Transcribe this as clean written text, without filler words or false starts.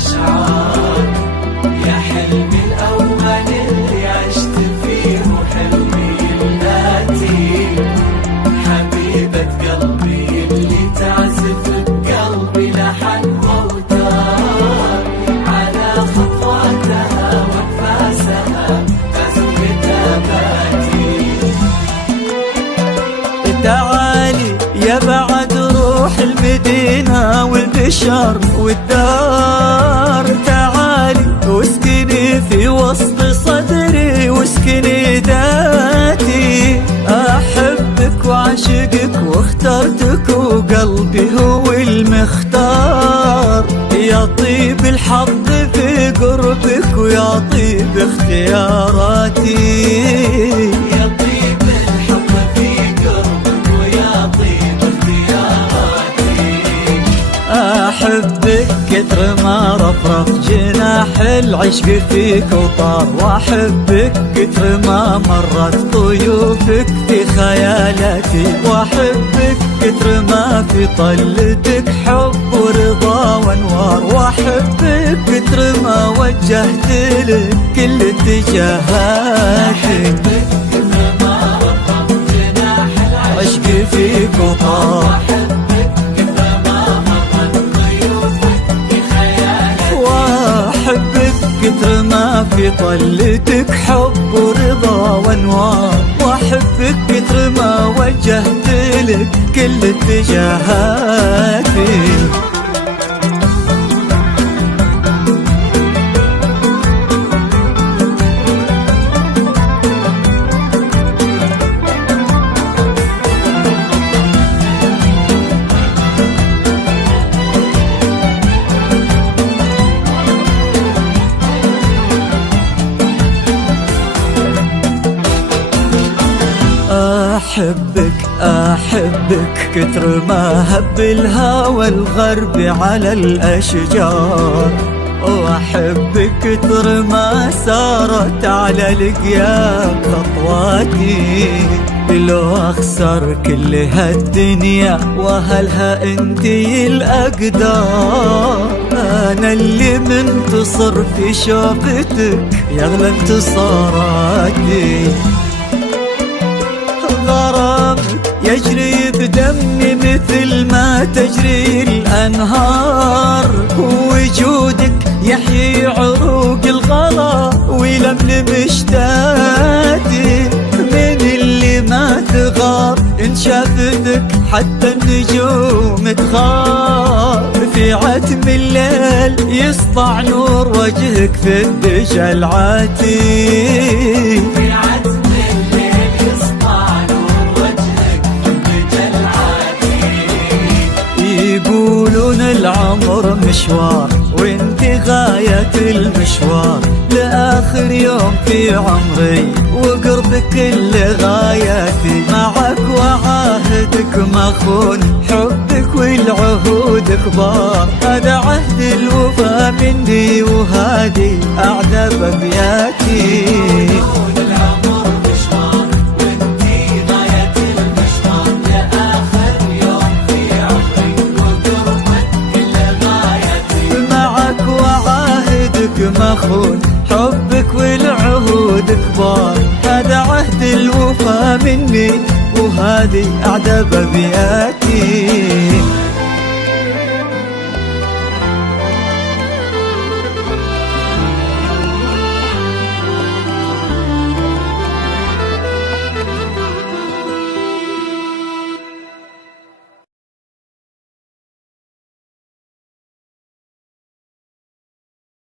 الأشعار، يا حلمي الأول اللي عشت فيه وحلمي الآتي، حبيبة قلبي اللي تعزف بقلبي لحن وأوتار، على خطواتها وأنفاسها تعزف كتاباتي. تعالي يا بعد روح المدينة والبشر والدار، تعالي واسكني في وسط صدري واسكني ذاتي، أحبك وعشقك واخترتك وقلبي هو المختار، يا طيب الحظ في قربك ويا طيب اختياراتي، يا طيب الحظ في قربك ويا طيب اختياراتي. أحبك كتر ما رفرف جناح العشق فيك وطار، وأحبك كتر ما مرت طيوفك في خيالاتي، وأحبك كتر ما في طلتك حب ورضا وانوار، وأحبك كتر ما وجهت لك كل اتجاهاتي، أحبك كثر ما رفرف جناح عشقي فيك وطار، كتر ما في طلتك حب ورضا وانوار، واحبك كتر ما وجهت لك كل اتجاهاتي. أحبك كتر ما هب الهوى الغرب على الأشجار، وأحبك كتر ما سارت على لقياك خطواتي، لو أخسر كل هالدنيا وأهلها انتي الأقدار، أنا اللي منتصر في شوفتك يغلى انتصاراتي، غرامك يجري بدمي مثل ما تجري الأنهار، وجودك يحيي عروق الغلا ويلملم اشتاتي، من اللي ما تغار إن شافتك حتى النجوم تخاف، في عتم الليل يسطع نور وجهك في الدجى العاتي، في عتم الليل يسطع نور وجهك في الدجى العاتي. يقولون العمر مشوار وانت غاية المشوار، لآخر يوم في عمري وقربك كل غاياتي، معك وعاهدك مخون حبك والعهود كبار، هذا عهد الوفا مني وهذه أعذب أبياتي. العمر مشوار وانتي غاية المشوار، لآخر يوم في عمري وقربك كل غايتي، معك وعاهدك مخون حبك والعهود كبار، هذا عهد الوفا مني وهذه أعذب أبياتي.